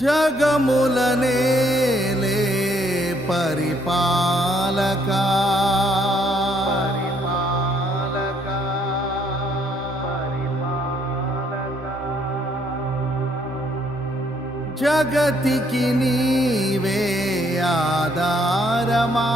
జగములనేలే పరిపాలకా జగతికి నీవే ఆధారమా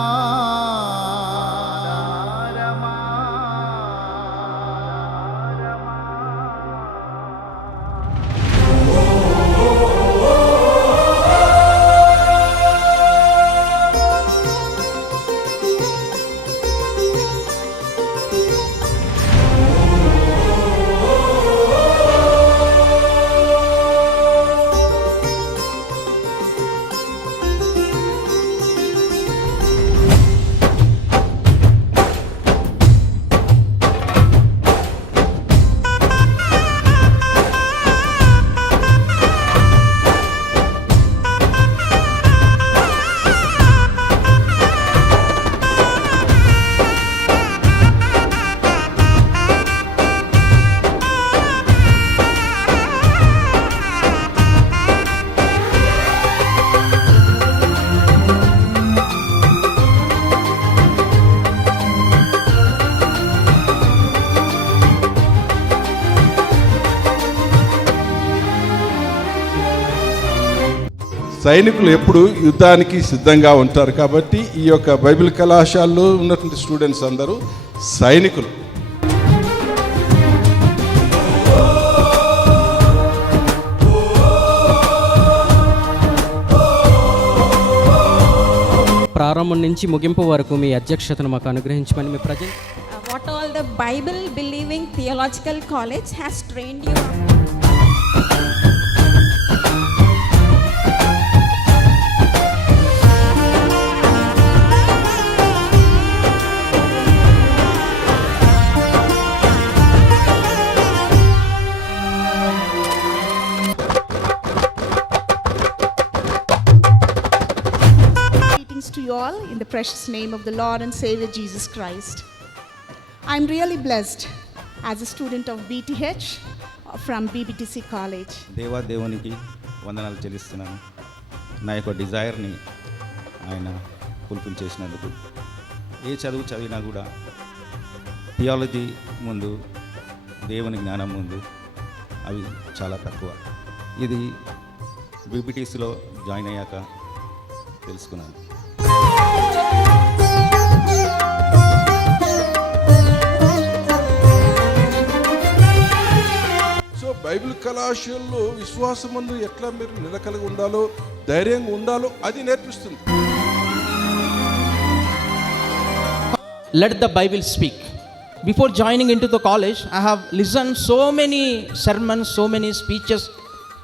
సైనికులు ఎప్పుడు యుద్ధానికి సిద్ధంగా ఉంటారు. కాబట్టి ఈ యొక్క బైబిల్ కళాశాలలో ఉన్నటువంటి స్టూడెంట్స్ అందరూ సైనికులు. ప్రారంభం నుంచి ముగింపు వరకు మీ అధ్యక్షతను మాకు అనుగ్రహించమని మీ ప్రజలు. What all the Bible believing theological college has trained you on? To you all in the precious name of the Lord and Savior Jesus Christ. I'm really blessed as a student of BTH from BBTC College. దేవునికి వందనాలు చెల్లిస్తున్నాను. నా యొక్క డిజైర్ని ఆయన fulfil చేసినందుకు. ఏ చదువు చదివినా కూడా థియాలజీ ముందు, దేవుని జ్ఞానం ముందు అవి చాలా తక్కువ. ఇది BBTCలో జాయిన్ అయ్యాక తెలుసుకున్నాను. సో బైబిల్ కళాశాలలో విశ్వాసమందు ఎట్లా మీరు నిలకలిగి ఉండాలో, ధైర్యంగా ఉండాలో అది నేర్పిస్తుంది. Let the Bible speak. Before joining into the college, I have listened so many sermons, so many speeches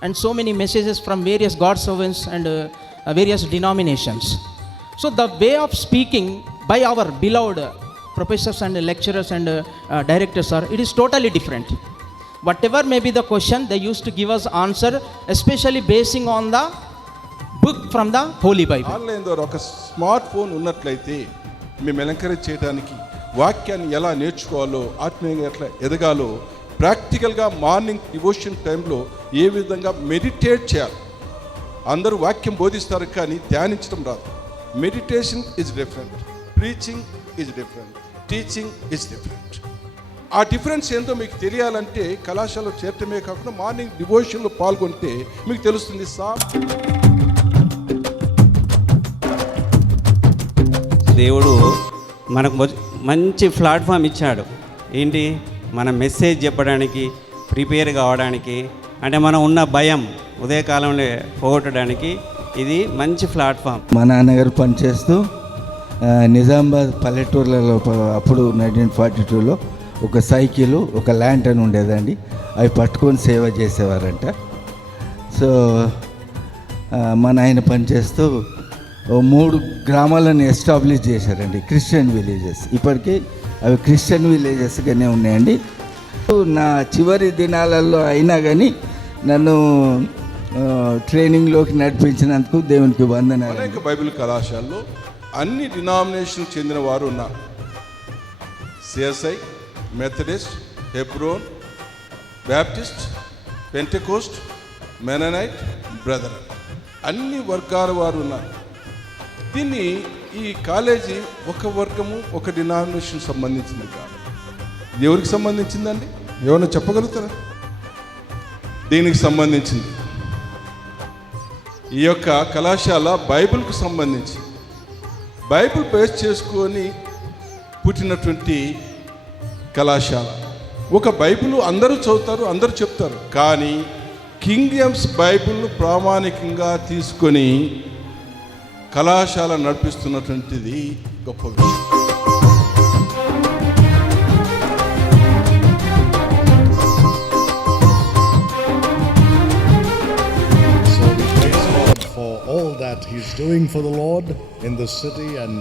and so many messages from various God servants and various denominations. So the way of speaking by our beloved professors and lecturers and directors it is totally different. Whatever may be the question, they used to give us answer, especially basing on the book from the Holy Bible. Online ద్వారా ఒక smart phone ఉన్నట్లయితే మేము encourage చేయడానికి, వాక్యాన్ని ఎలా నేర్చుకోవాలో, ఆత్మీయంగా ఎట్లా ఎదగాలో, ప్రాక్టికల్గా మార్నింగ్ డివోషన్ టైంలో ఏ విధంగా మెడిటేట్ చేయాలి. అందరూ వాక్యం బోధిస్తారు కానీ ధ్యానించడం రాదు. Meditation is different, preaching is different, teaching is different. ఆ డిఫరెన్స్ ఏంటో మీకు తెలియాలంటే కళాశాలలో చేరటమే కాకుండా మార్నింగ్ డివోషన్లో పాల్గొంటే మీకు తెలుస్తుంది. దేవుడు మనకు మంచి ప్లాట్ఫామ్ ఇచ్చాడు. ఏంటి, మన మెసేజ్ చెప్పడానికి, ప్రిపేర్ కావడానికి, అంటే మనం ఉన్న భయం ఉదయకాలంలో పోగొట్టడానికి ఇది మంచి ప్లాట్ఫామ్. మా నాన్నగారు పనిచేస్తూ నిజామాబాద్ పల్లెటూర్లలో అప్పుడు 1942లో ఒక సైకిల్, ఒక ల్యాంటర్న్ ఉండేదండి. అవి పట్టుకొని సేవ చేసేవారంట. సో మా నాయన పనిచేస్తూ 3 గ్రామాలను ఎస్టాబ్లిష్ చేశారండి, క్రిస్టియన్ విలేజెస్. ఇప్పటికీ అవి క్రిస్టియన్ విలేజెస్గానే ఉన్నాయండి. నా చివరి దినాలలో అయినా కానీ నన్ను ట్రైనింగ్లోకి నడిపించినందుకు దేవునికి వందనాలు. అనేక బైబిల్ కళాశాలలో అన్ని డినామినేషన్ చెందిన వారు ఉన్నారు. CSI, Methodist, Hebron, Baptist, Pentecost, Mennonite, brother. అన్ని వర్గాల వారు ఉన్నారు. దీన్ని ఈ కాలేజీ ఒక వర్గము ఒక డినామినేషన్ సంబంధించింది కాదు. ఎవరికి సంబంధించిందండి? ఏమన్నా చెప్పగలుగుతారా? దీనికి సంబంధించింది. ఈ యొక్క కళాశాల బైబిల్కు సంబంధించి బైబిల్ బేస్ చేసుకొని పుట్టినటువంటి కళాశాల. ఒక బైబిల్ అందరూ చదువుతారు, అందరూ చెప్తారు, కానీ కింగ్ జేమ్స్ బైబిల్ను ప్రామాణికంగా తీసుకొని కళాశాల నడిపిస్తున్నటువంటిది గొప్ప విషయం. For all that he's doing for the Lord in this city and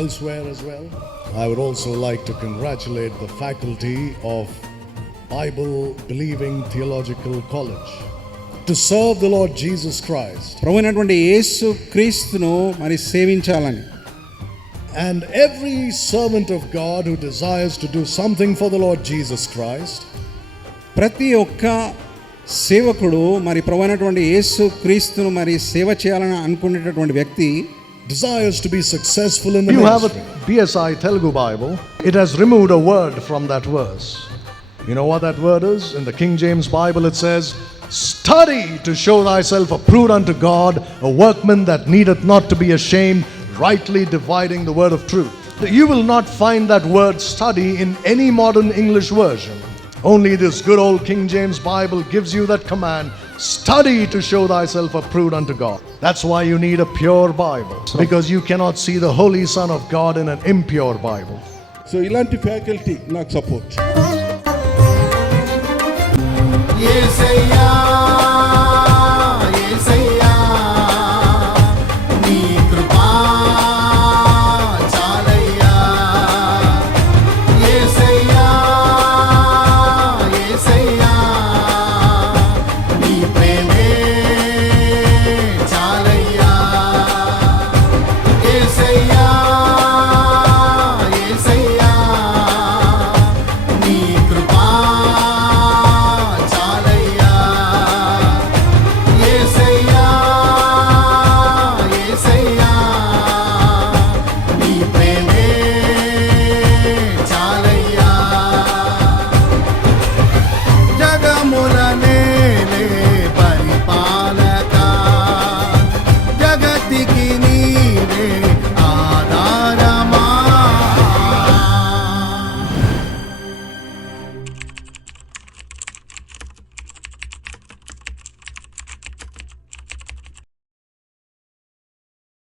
elsewhere as well. I would also like to congratulate the faculty of Bible Believing Theological College to serve the Lord Jesus Christ. ప్రభువైనటువంటి యేసు క్రీస్తును మరి సేవించాలని. And every servant of God who desires to do something for the Lord Jesus Christ, ప్రతి ఒక్క సేవకుడు మరి ప్రభువైనటువంటి యేసు క్రీస్తును మరి సేవ చేయాలని అనుకునేటటువంటి వ్యక్తి desires to be successful in the ministry. You have a BSI Telugu Bible. It has removed a word from that verse. You know what that word is? In the King James Bible it says, "Study to show thyself approved unto God, a workman that needeth not to be ashamed, rightly dividing the word of truth." You will not find that word study in any modern English version. Only this good old King James Bible gives you that command, study to show thyself approved unto God. That's why you need a pure Bible, because you cannot see the Holy Son of God in an impure Bible. So ఇలాంటి faculty నాకు support. యేసయ్యా